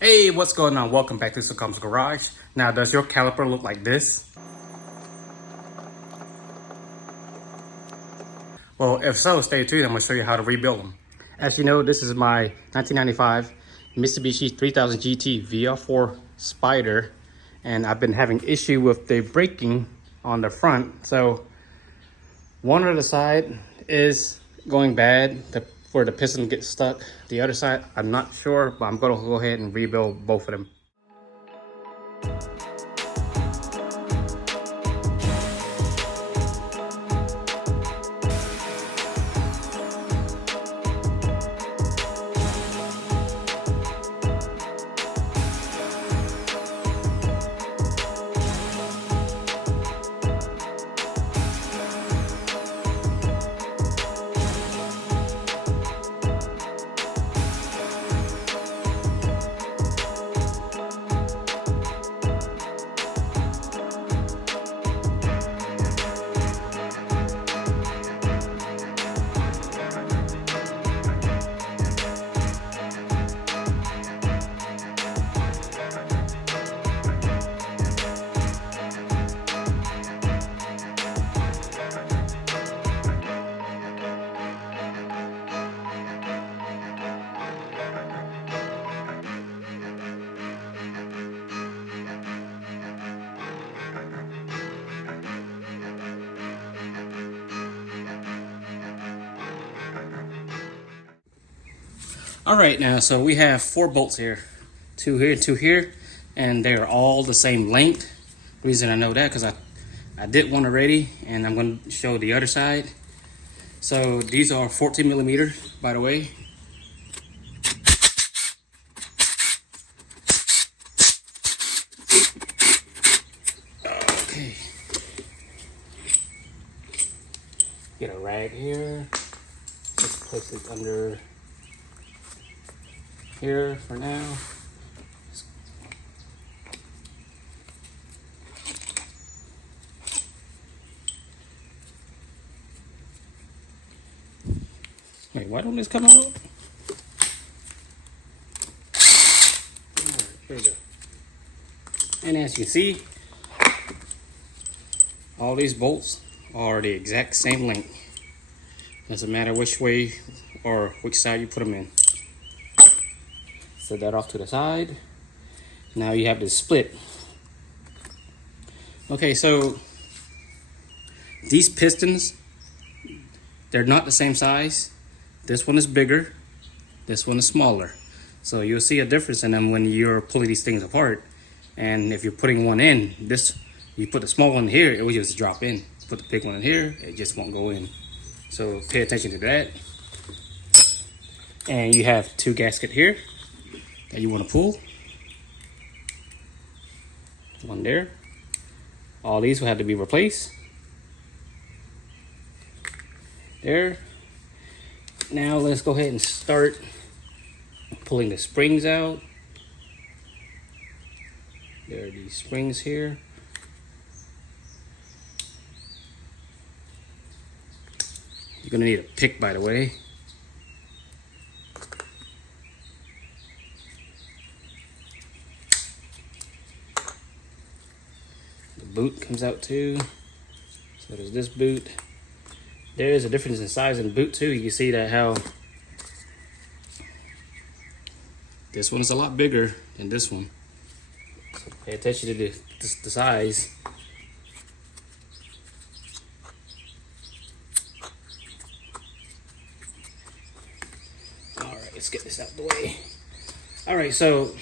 Hey, what's going on? Welcome back to Succum's Garage. Now, does your caliper look like this? Well, if so, stay tuned. I'm going to show you how to rebuild them. As you know, this is my 1995 Mitsubishi 3000 GT VR4 Spider, and I've been having issue with the braking on the front. So, one of the side is going bad where the piston gets stuck. The other side, I'm not sure, but I'm going to go ahead and rebuild both of them. All right, now, so we have 4 bolts here, 2 here, 2 here, and they're all the same length. The reason I know that, because I did one already, and I'm going to show the other side. So these are 14 millimeters, by the way. Okay. Get a rag here. Just place it under here for now. Wait, why don't this come out? Alright, here we go. And as you can see, all these bolts are the exact same length. Doesn't matter which way or which side you put them in. Set that off to the side. Now you have this split. Okay, so these pistons, they're not the same size. This one is bigger, this one is smaller. So you'll see a difference in them when you're pulling these things apart. And if you're putting one in, you put the small one here, it will just drop in. Put the big one in here, it just won't go in. So pay attention to that. And you have 2 gaskets here that you want to pull. One there. All these will have to be replaced. There. Now let's go ahead and start pulling the springs out. There are these springs here. You're gonna need a pick, by the way. The boot comes out too. So there's this boot. There is a difference in size in the boot too. You can see that how this one is a lot bigger than this one. So pay attention to the size. All right, let's get this out of the way. All right, so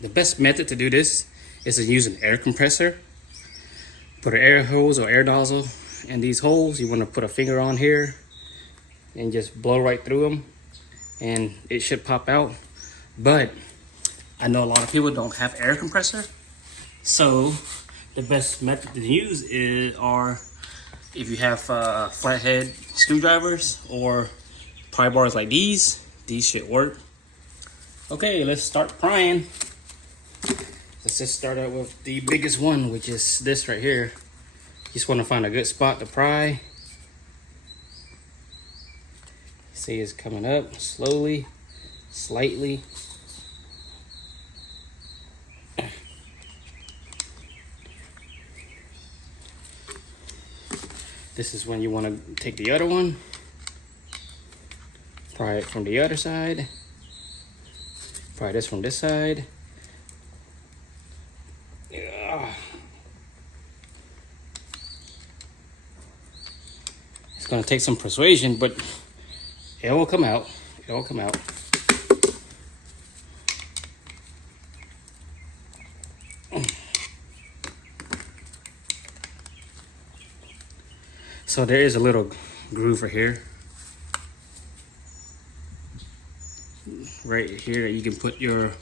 the best method to do this is to use an air compressor. Put an air hose or air nozzle in these holes. You want to put a finger on here and just blow right through them, and it should pop out. But I know a lot of people don't have air compressor, so the best method to use are if you have flathead screwdrivers or pry bars like these should work. Okay, let's start prying. Let's just start out with the biggest one, which is this right here. Just want to find a good spot to pry. See, it's coming up slowly, slightly. This is when you want to take the other one, pry it from the other side, pry this from this side. Yeah. It's gonna take some persuasion, but it will come out. It will come out. So there is a little groove right here. Right here that you can put your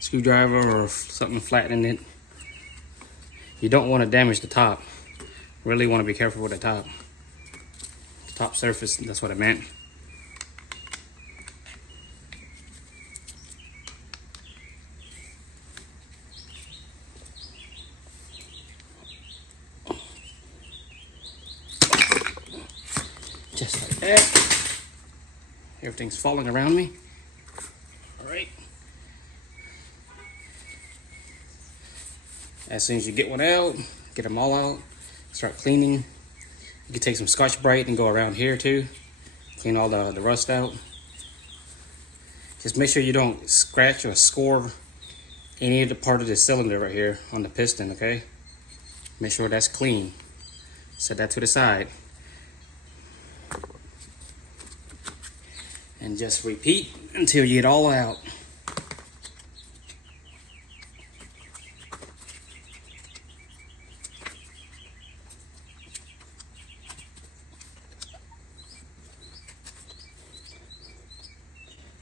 screwdriver or something flat in it. You don't want to damage the top. Really want to be careful with the top. The top surface, that's what I meant. Just like that. Everything's falling around me. All right. As soon as you get one out, get them all out, start cleaning. You can take some Scotch-Brite and go around here too. Clean all the rust out. Just make sure you don't scratch or score any of the part of the cylinder right here on the piston, okay? Make sure that's clean. Set that to the side. And just repeat until you get all out.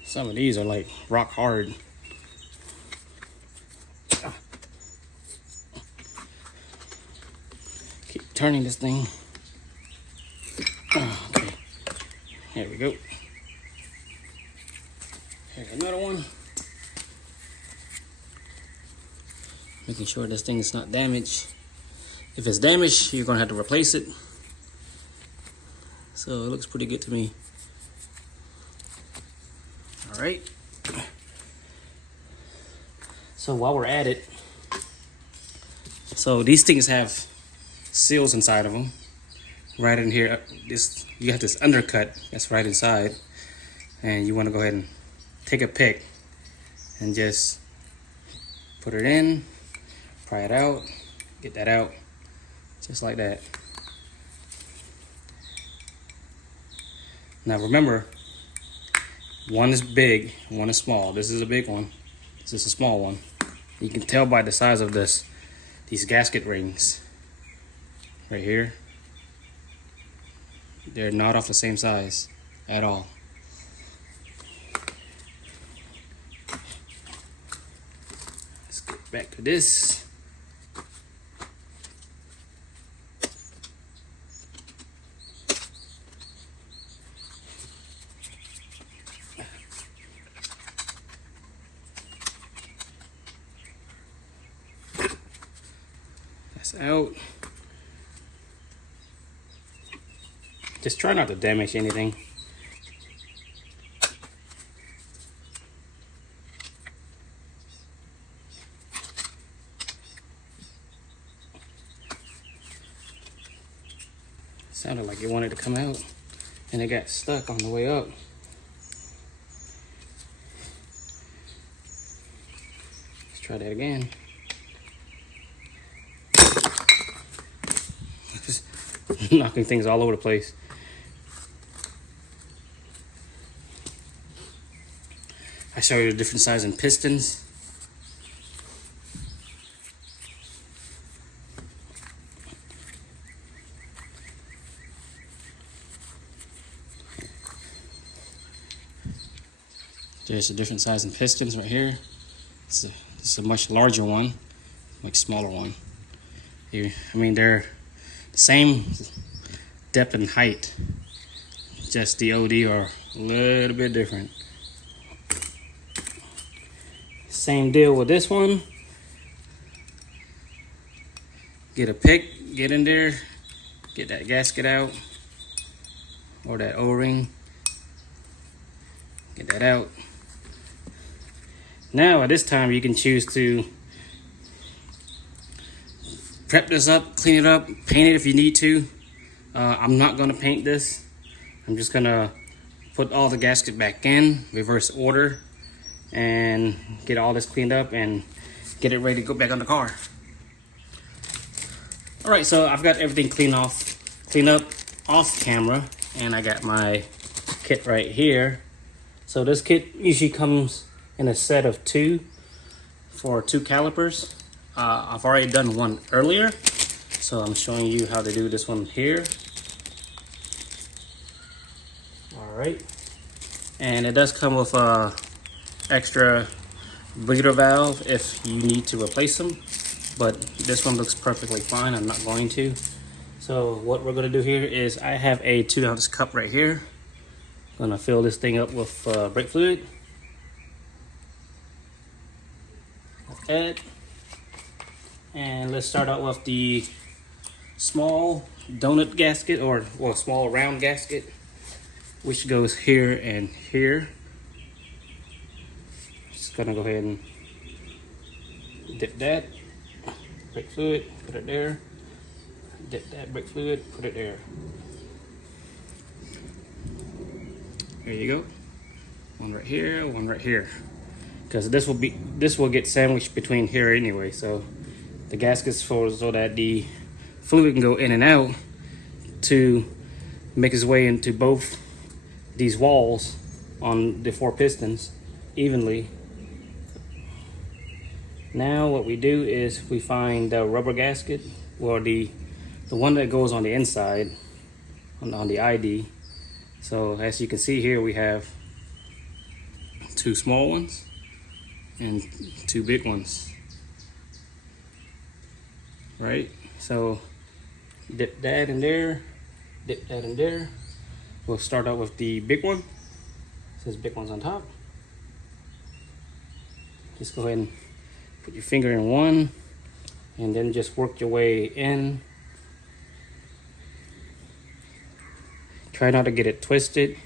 Some of these are like rock hard. Keep turning this thing. Okay. There we go. Here's another one. Making sure this thing is not damaged. If it's damaged, you're gonna have to replace it. So it looks pretty good to me. All right. So while we're at it, so these things have seals inside of them. Right in here, you have this undercut that's right inside, and you want to go ahead and take a pick and just put it in, pry it out, get that out, just like that. Now remember, one is big, one is small. This is a big one, this is a small one. You can tell by the size of these gasket rings right here. They're not off the same size at all. Let's get back to this. That's out. Just try not to damage anything. Sounded like it wanted to come out and it got stuck on the way up. Let's try that again. Just knocking things all over the place. I show you the different size in pistons. There's a different size in pistons right here. It's a much larger one, much smaller one. I mean, they're the same depth and height, just the OD are a little bit different. Same deal with this one. Get a pick, get in there, get that gasket out, or that O-ring, get that out. Now at this time you can choose to prep this up, clean it up, paint it if you need to. I'm not gonna paint this. I'm just gonna put all the gasket back in reverse order and get all this cleaned up and get it ready to go back on the car. All right, so I've got everything cleaned up off camera, and I got my kit right here. So this kit usually comes in a set of 2 for 2 calipers. I've already done one earlier, so I'm showing you how to do this one here. All right, and it does come with a extra bleeder valve if you need to replace them, but this one looks perfectly fine. I'm not going to. So what we're going to do here is I have a 2-ounce cup right here. I'm going to fill this thing up with brake fluid. Like that. And let's start out with the small donut gasket, or well, small round gasket, which goes here and here. Just gonna go ahead and dip that brake fluid, put it there. Dip that brake fluid, put it there. There you go. One right here, one right here. Because this will get sandwiched between here anyway. So the gaskets so that the fluid can go in and out to make its way into both these walls on the 4 pistons evenly. Now what we do is we find the rubber gasket, or the one that goes on the inside on the ID. So as you can see here, we have 2 small ones and 2 big ones, right? So dip that in there, dip that in there. We'll start out with the big one. It says big one's on top. Just go ahead and put your finger in one, and then just work your way in. Try not to get it twisted.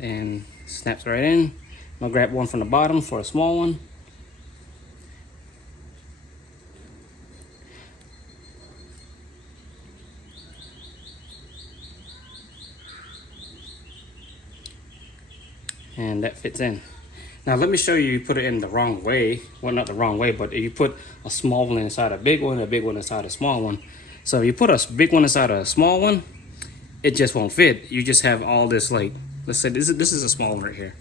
And snaps right in. I'll grab one from the bottom for a small one. And that fits in. Now let me show you put it in the wrong way. Well, not the wrong way, but if you put a small one inside a big one inside a small one. So if you put a big one inside a small one, it just won't fit. You just have all this, like, let's say this is a small one right here.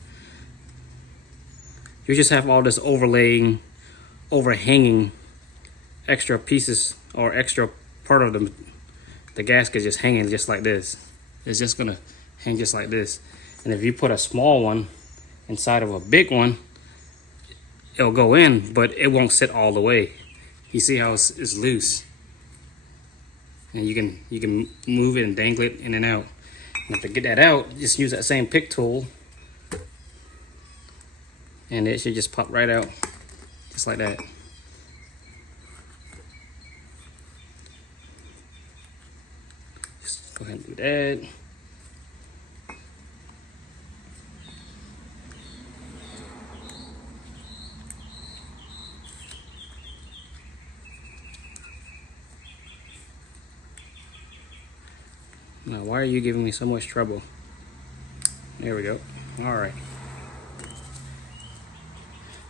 You just have all this overhanging extra pieces, or extra part of the gasket just hanging just like this. It's just gonna hang just like this. And if you put a small one inside of a big one, it'll go in, but it won't sit all the way. You see how it's loose, and you can move it and dangle it in and out. And to get that out, just use that same pick tool, and it should just pop right out, just like that. Just go ahead and do that. Now, why are you giving me so much trouble? There we go. All right.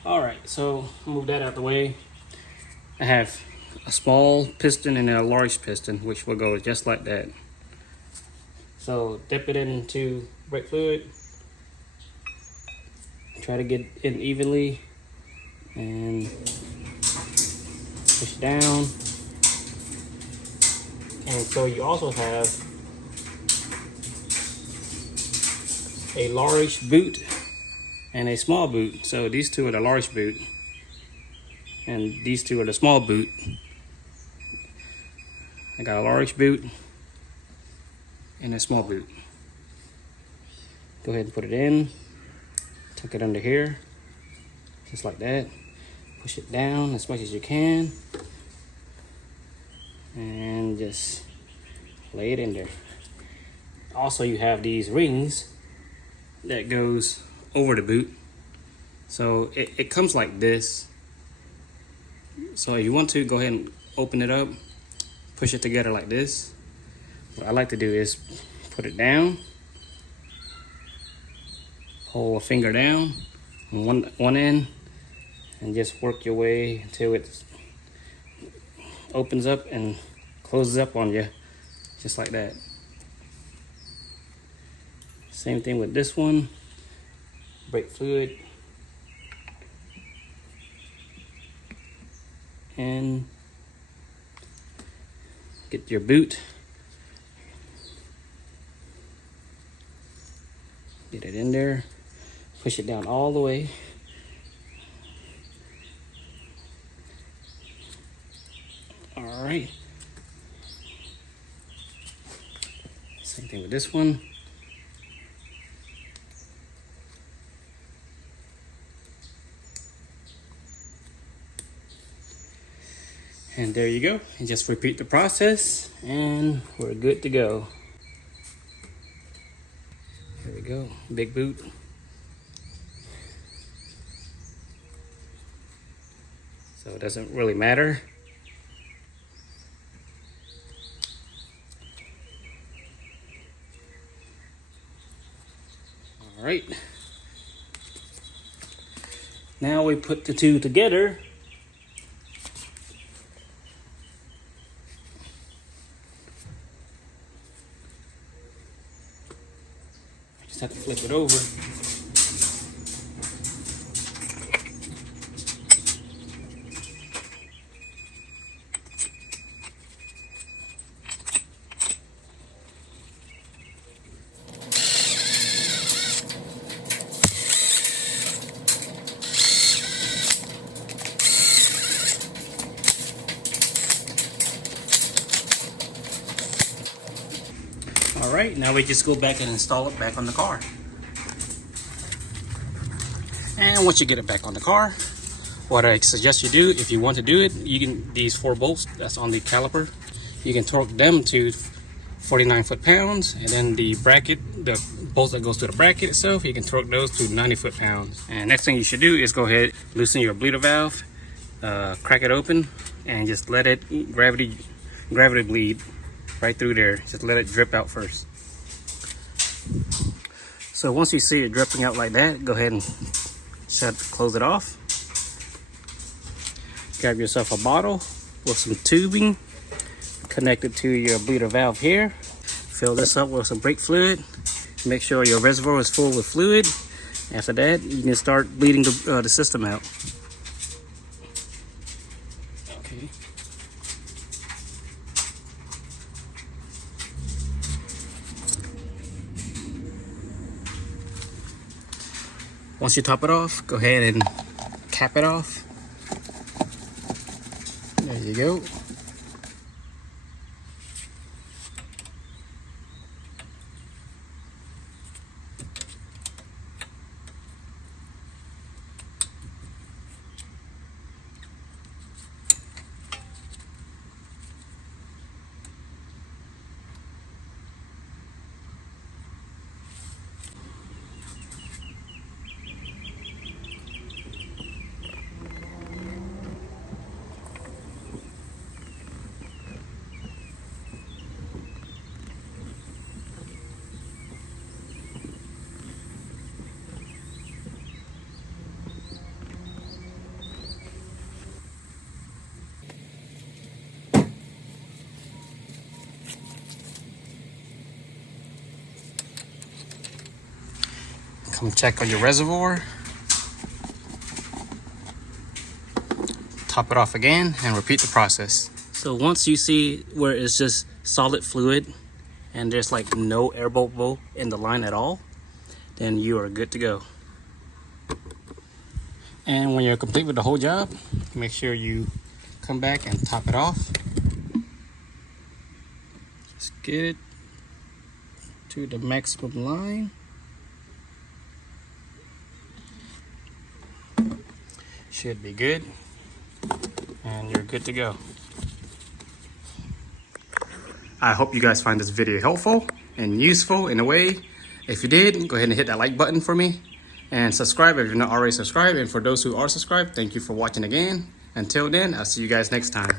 All right, so move that out the way. I have a small piston and a large piston, which will go just like that. So dip it into brake fluid. Try to get it evenly and push down. And so you also have a large boot and a small boot. So these two are the large boot, and these two are the small boot. I got a large boot and a small boot. Go ahead and put it in, tuck it under here, just like that. Push it down as much as you can, and just lay it in there. Also, you have these rings that goes over the boot. So it comes like this. So if you want to, go ahead and open it up push it together like this. What I like to do is put it down, hold a finger down on one end, and just work your way until it opens up and closes up on you, just like that. Same thing with this one. Brake fluid and get your boot. Get it in there. Push it down all the way. All right. Same thing with this one. And there you go. And just repeat the process and we're good to go. There we go. Big boot. So it doesn't really matter. All right. Now we put the two together. Just have to flip it over. All right, now we just go back and install it back on the car. And once you get it back on the car, what I suggest you do, if you want to do it, you can, these 4 bolts that's on the caliper, you can torque them to 49 foot-pounds, and then the bracket, the bolts that goes to the bracket itself, you can torque those to 90 foot-pounds. And next thing you should do is go ahead, loosen your bleeder valve, crack it open, and just let it gravity bleed right through there. Just let it drip out first. So once you see it dripping out like that, go ahead and close it off. Grab yourself a bottle with some tubing, connect it to your bleeder valve here. Fill this up with some brake fluid. Make sure your reservoir is full with fluid. After that, you can start bleeding the system out. Okay. Once you top it off, go ahead and cap it off. There you go. Come check on your reservoir. Top it off again and repeat the process. So once you see where it's just solid fluid and there's like no air bubble in the line at all, then you are good to go. And when you're complete with the whole job, make sure you come back and top it off. Just get it to the maximum line. Should be good, and you're good to go. I hope you guys find this video helpful and useful in a way. If you did, go ahead and hit that like button for me and subscribe if you're not already subscribed. And for those who are subscribed, thank you for watching again. Until then, I'll see you guys next time.